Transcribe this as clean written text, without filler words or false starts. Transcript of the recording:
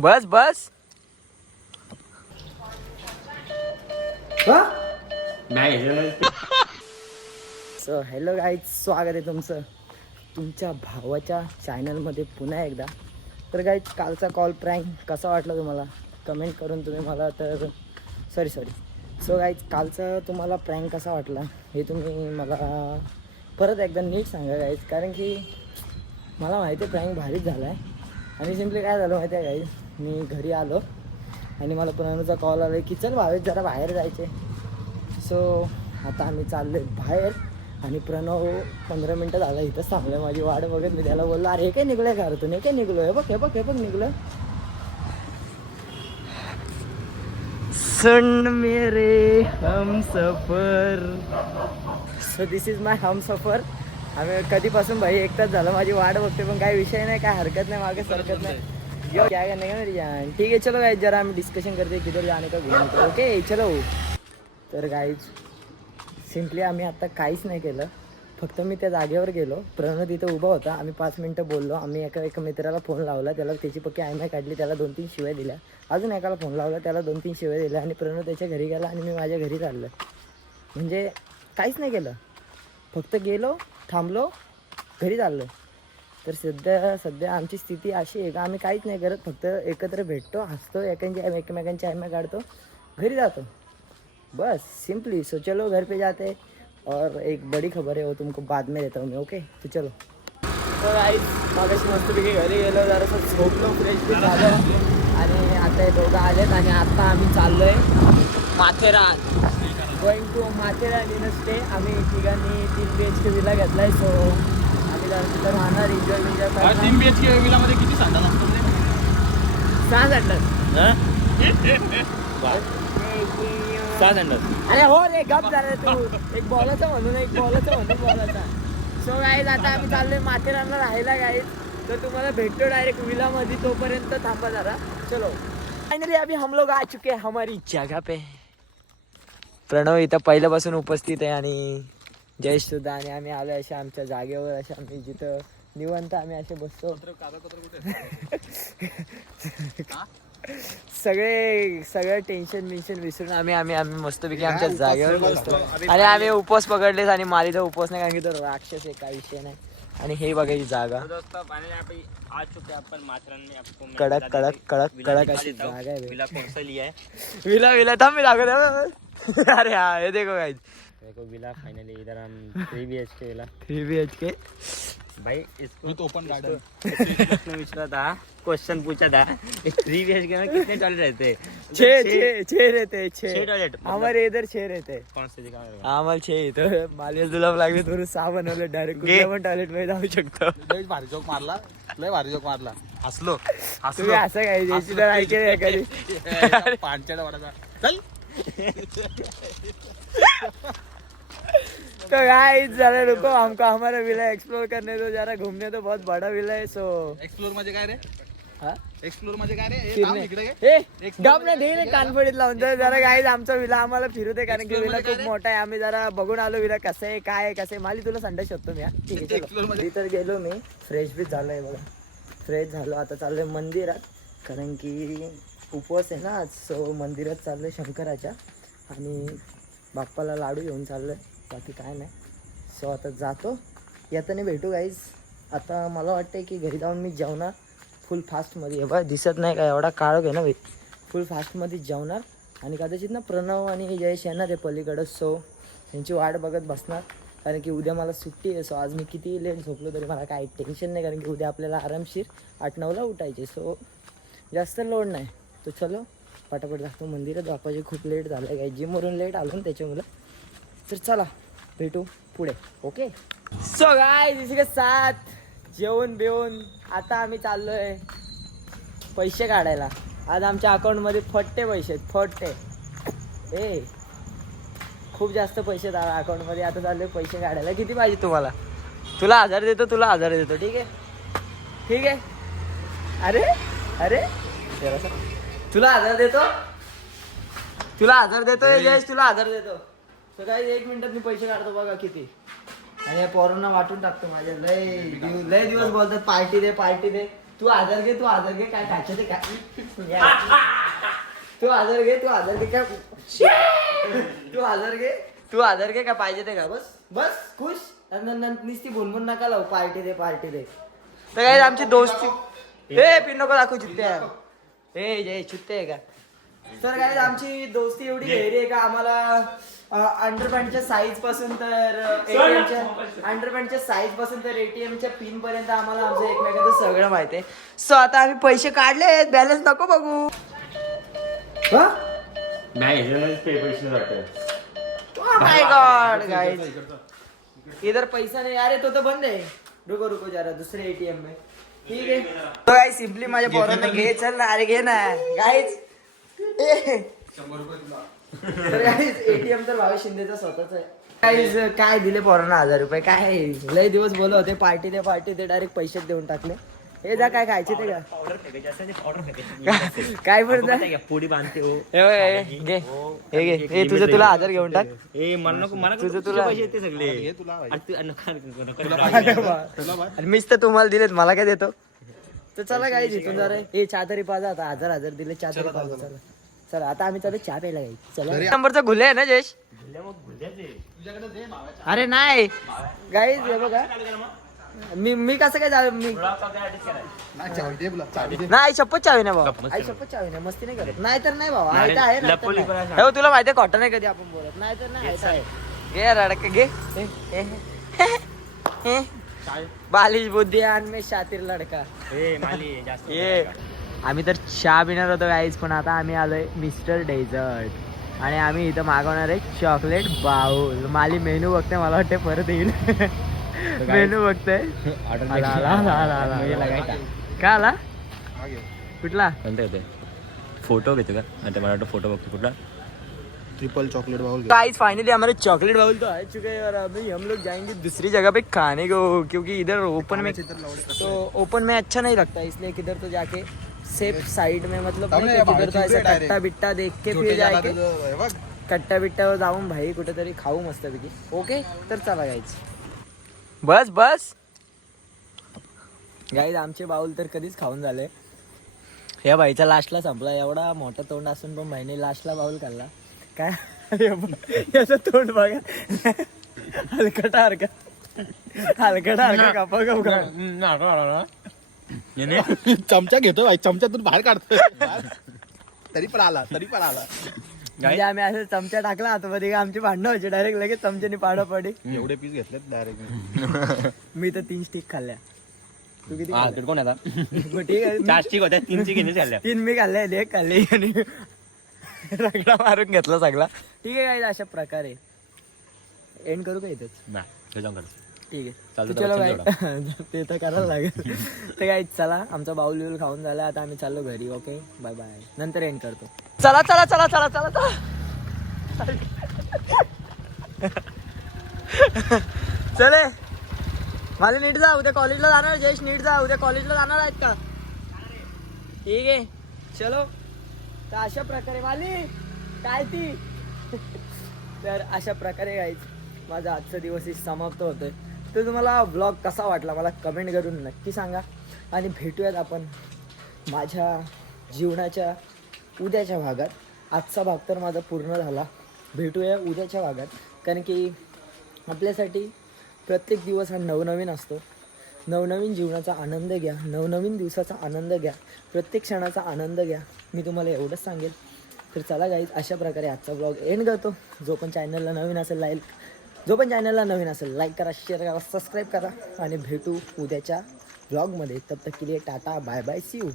बस बस so hello guys, स्वागत आहे तुमचं तुमच्या भावाच्या चॅनलमध्ये पुन्हा एकदा. तर गाईज, कालचा कॉल प्रँक कसा वाटला तुम्हाला कमेंट करून तुम्ही मला तर सॉरी सो गाईज, कालचा तुम्हाला प्रँक कसा वाटला हे तुम्ही मला परत एकदा नीट सांगा गाईज. कारण की मला माहिती आहे प्रँक भारीच झाला आहे. आणि सिम्पली काय झालं माहिती आहे गाईज, मी घरी आलो आणि मला प्रणवचा कॉल आला की चल भावेश जरा बाहेर जायचे. सो आता आम्ही चाललो आहे बाहेर आणि प्रणव 15 मिनटं झालं इथंच थांबलं आहे माझी वाट बघत. मी त्याला बोललो, अरे हे काय निघलं आहे घरातून, हे काय निघलो, हे बघ निघलं. सुन मेरे हम सफर. सो दिस इज माय हम सफर. आम्ही कधीपासून भाई एक तास झालं माझी वाट बघते, पण काही विषय नाही, काय हरकत नाही, मागे सरकत नाही. यो क्या करने का मेरी जान. ठीक आहे चलो गाइस, जरा आम्ही डिस्कशन करते किधर जाने का घूमने. ओके चलो. तर गाईज सिम्पली आम्ही आत्ता काहीच नाही केलं, फक्त मी त्या जागेवर गेलो. प्रणव तिथं उभा होता, आम्ही 5 मिनटं बोललो. आम्ही एका मित्राला फोन लावला, त्याला त्याची पक्की आयमाय काढली, त्याला 2-3 शिव्या दिल्या. अजून एकाला फोन लावला, त्याला 2-3 शिव्या दिल्या आणि प्रणव त्याच्या घरी गेला आणि मी माझ्या घरी चाललो. म्हणजे काहीच नाही केलं, फक्त गेलो, थांबलो, घरी चाललो. तर सध्या आमची स्थिती अशी आहे का आम्ही काहीच नाही करत, फक्त एकत्र भेटतो, हसतो, एकमेकांची आयमाय काढतो, घरी जातो, बस सिंपली. सो चलो घर पे जाते. और एक बड़ी खबर है वो तुमको बाद में देता हूँ मैं. ओके तो चलो. तर गाईज मागाशी मस्तपैकी घरी गेलो, जरासं झोपलो, फ्रेश बी झालं आणि आता हे दोघं आलेत आणि आता आम्ही चाललो आहे Matheran. Going to Matheran in stay. आम्ही तिघांनी 3 BHK विला घेतला आहे. सो आम्ही जरा तिथं राहणार, एन्जॉय करणार. 3 BHK विलामध्ये किती सांडा असतो? 6 संडास. 6 संडास. अरे हो रे, गप झालं तू. एक बॉलाचा बोलायचा. सो गाईज आता आम्ही चाललोय माथेरानला राहायला गाईज. तर तुम्हाला भेटतो डायरेक्ट विलामध्ये, तोपर्यंत थांबा जरा. चलो. फायनली अभी हम लोग आ चुके हैं हमारी जगह पे. प्रणव इथं पहिल्यापासून उपस्थित आहे आणि जयेश सुद्धा. आणि आम्ही आलो अशा आमच्या जागेवर, अशा आम्ही जिथं निवांत आम्ही असे बसतो. सगळं टेन्शन विसरून आम्ही मस्तपैकी आमच्या जागेवर बसतो. आणि आम्ही उपवास पकडलेस आणि मालीचा उपवास नाही, कारण की तो राक्षस आहे, काही विषय नाही. आणि हे बघायची जागा कडक अशी जागा आहे. विला थांब मी दाखवतो. अरे हा हे देखो गाइस, देखो विला फाइनली इधर हम 3 BHK विला. 3 BHK भाई इसको ओपन गार्डन इसने पूछा था, क्वेश्चन पूछा था 3 BHK में कितने टॉयलेट रहते हैं? 6 रहते हैं. 6 टॉयलेट हमारे इधर 6 रहते हैं. कौन से दिखा? आम्हाला 6 इथं मालिया जुलाब लागले, थोडं 6 बनवलं. डायरेक्ट कुठल्या पण टॉयलेट मध्ये जाऊ शकतो. लय भारी जोक मारला. हसलो तुम्ही असं काय याची तर ऐकेल एखादी. पांचट वाढायचा चल. तो गाइस जरा रुको, हमको हमारा विला एक्सप्लोर करने दो जरा. घूमने तो बहुत बड़ा विला है. सो एक्सप्लोर म्हणजे काय रे? हा एक्सप्लोर म्हणजे काय रे? फिरणे. इकडे ए गप ना दे रे, कानफडीत लावून तर जरा गाईज आमचा विला आम्हाला फिरू दे, कारण की विला खूप मोठा आहे. आम्ही जरा बघून आलो विला कसं आहे, काय आहे, कसं आहे. माली तुला संडे शोधतो मी. ठीक आहे तर गेलो मी, फ्रेश बी झालोय बघा. फ्रेश झालो, आता चाललोय मंदिरात, कारण की उपवास आहे ना आज. सो मंदिरात चाललोय शंकराच्या आणि बाप्पाला लाडू घेऊन चाललोय, बाकी काय नाही. सो आता जातो, येताना भेटू गाईज. आता मला वाटतंय की घरी जाऊन मी जेवणार फुल फास्टमध्ये. हे बघा दिसत नाही का एवढा काळोख आहे ना भाई. फुल फास्टमध्ये जेवणार आणि कदाचित ना प्रणव आणि जयेश येणार आहे पलीकडं. सो त्यांची वाट बघत बसणार, कारण की उद्या मला सुट्टी आहे. सो आज मी किती लेट झोपलो तरी मला काही टेन्शन नाही, कारण की उद्या आपल्याला आरामशीर 8-9ला उठायचे. सो जास्त लोड नाही. तो चलो पटापट जातो मंदिरात. बापाचे खूप लेट झालं आहे, काही जिमवरून लेट आलो ना त्याच्यामुळं. तर चला भेटू पुढे. ओके सो गाइस, इसी के साथ जेवण बिवून आता आम्ही चाललोय पैसे काढायला. आज आमच्या अकाउंटमध्ये फट्टे पैसे आहेत, फट्टे. खूप जास्त पैसे आहेत अकाउंटमध्ये. आता चाललोय पैसे काढायला. किती पाहिजे तुम्हाला? तुला 1000 देतो, तुला 1000 देतो. ठीक आहे. अरे तुला 1000 देतो, जयेश तुला 1000 देतो. तर काही 1 मिनिटात मी पैसे काढतो बघा किती. आणि या पोरांना वाटून टाकतो माझ्या. लय दिवस बोलतात पार्टी दे. तू आधार घे काय खायचं ते काय तू आधार घे काय तू आधार घे काय पाहिजे ते का बस खुश नुसती बोलबोल नका लावू पार्टी दे तर काय आमची दोस्ती पिन नको दाखवू चित्त्या जय चित्ते आहे का तर काय आमची दोस्ती एवढी गहिरी आहे का आम्हाला अंडरपॅन्टच्या साईज पासून तर एटीएमच्या पिन पर्यंत आम्हाला आमचं एकमेकांचं सगळं माहिती आहे. सो आता आम्ही पैसे काढले बॅलन्स नको बघू माय गॉड गाइस इधर पैसा नाही अरे तो बंद आहे रुको जरा दुसरे एटीएम में ठीक आहे तो गाइस सिंपली माझ्या पोरांना घे चल ना अरे घे ना गाइस तर गाइस एटीएम तर भावे शिंदेचा स्वतःच आहे गाइस काय दिले पोरांना 1000 रुपये काय लय दिवस बोलत होते पार्टी दे डायरेक्ट पैसे देऊन टाकले हे जा काय खायचे ते का काय बोलत पोडी बांधते घे तुझं तुला 1000 घेऊन टाक तुझं तुला पैसे येते सगळे आणि मीच तर तुम्हाला दिलेत मला काय देतो तर चला काय जिथून जरा हे चहा तरी पाजा आता 1000 दिले चहा तरी पाजा चला आता आम्ही चालू चहा प्यायला गाई चला नंबरचा घुले आहे ना जयेश अरे नाही गाईज हे बघा मी कसं काय जाऊ मी नाही शपथ चावी नाही बाबा आई शपथ चावी नाही मस्ती नाही करत नाही तर नाही बाबा आहे तर आहे हो तुला माहितीये खोटं नाही कधी आपण बोलत नाही तर नाही आहे घे रडक घे बालिश बुद्धी आणि शातीर लडका ये आम्ही तर चहा पिणार होतो गाईज पण आता आम्ही आलोय मिस्टर डेझर्ट आणि आम्ही इथं मागवणार आहे चॉकलेट बाउल माली मेनू बघते मला वाटते परत येईल मेनू बघतोय काय आला कुठला फोटो घेतो का आता मला वाटतं फोटो बघतो कुठला triple chocolate bowl guys finally हमारे चॉकलेट बाउल तो आ चुके हैं और अभी हम लोग जाएंगे दूसरी जगह पे खाने को क्योंकि इधर ओपन में तो ओपन में अच्छा नहीं लगता इसलिए किधर तो जाके सेफ साइड में मतलब किधर तो ऐसा कट्टा बिट्टा देख के फिर जाके कट्टा बिट्टावर जाऊन भाई कुठेतरी खाऊ मस्तपैकी ओके तर चला गाईज बस गाईज आमचे बाउल तर कधीच खाऊन झाले या भाईचा लास्टला संपला एवढा मोठा तोंड असून पण भाईने लास्टला बाउल खाल्ला काय याचं तोंड बघा हलकटा कापा चमचा घेतो भाई चमच्यातून बाहेर काढतो तरी पण आला म्हणजे आम्ही असं चमचा टाकला आतमध्ये आमची भांडणं व्हायची डायरेक्ट लगेच चमच्याने पाडा पडी एवढे पीस घेतलेत डायरेक्ट मी तर 3 स्टिक खाल्ल्या तू किती कोण आता ठीक आहे 4 स्टिक होत्या 3 स्टिक खाल्ल्या 3 मी खाल्ले 1 खाल्ली आणि रगडा मारून घेतला सगळा ठीक आहे काय अशा प्रकारे एंड करू का इथेच ठीक आहे चलो काय ते तर करायला लागेल तर काय चला आमचा बाउल खाऊन झाला आता आम्ही चाललो घरी ओके बाय बाय नंतर एंड करतो चला चले माझे नीट जा उद्या कॉलेजला जाणार जयेश नीट जा उद्या कॉलेजला जाणार आहेत का ठीक आहे चलो तर अशा प्रकारे वाली काय ती तर अशा प्रकारे गाईच माझा आजचा दिवस समाप्त होतोय तर तुम्हाला ब्लॉग कसा वाटला मला कमेंट करून नक्की सांगा आणि भेटूयात आपण माझ्या जीवनाच्या उद्याच्या भागात आजचा भाग तर माझा पूर्ण झाला भेटूया उद्याच्या भागात कारण की आपल्यासाठी प्रत्येक दिवस हा नवनवीन असतो नवनवीन जीवनाचा आनंद घ्या नवनवीन दिवसाचा आनंद घ्या प्रत्येक क्षणाचा आनंद घ्या मी तुम्हाला एवढंच सांगेल तर चला गाईज अशा प्रकारे आजचा ब्लॉग एंड करतो जो पण चॅनलला नवीन असेल लाईक करा शेअर करा सबस्क्राईब करा आणि भेटू उद्याच्या ब्लॉगमध्ये तब तक के लिए tata bye bye see you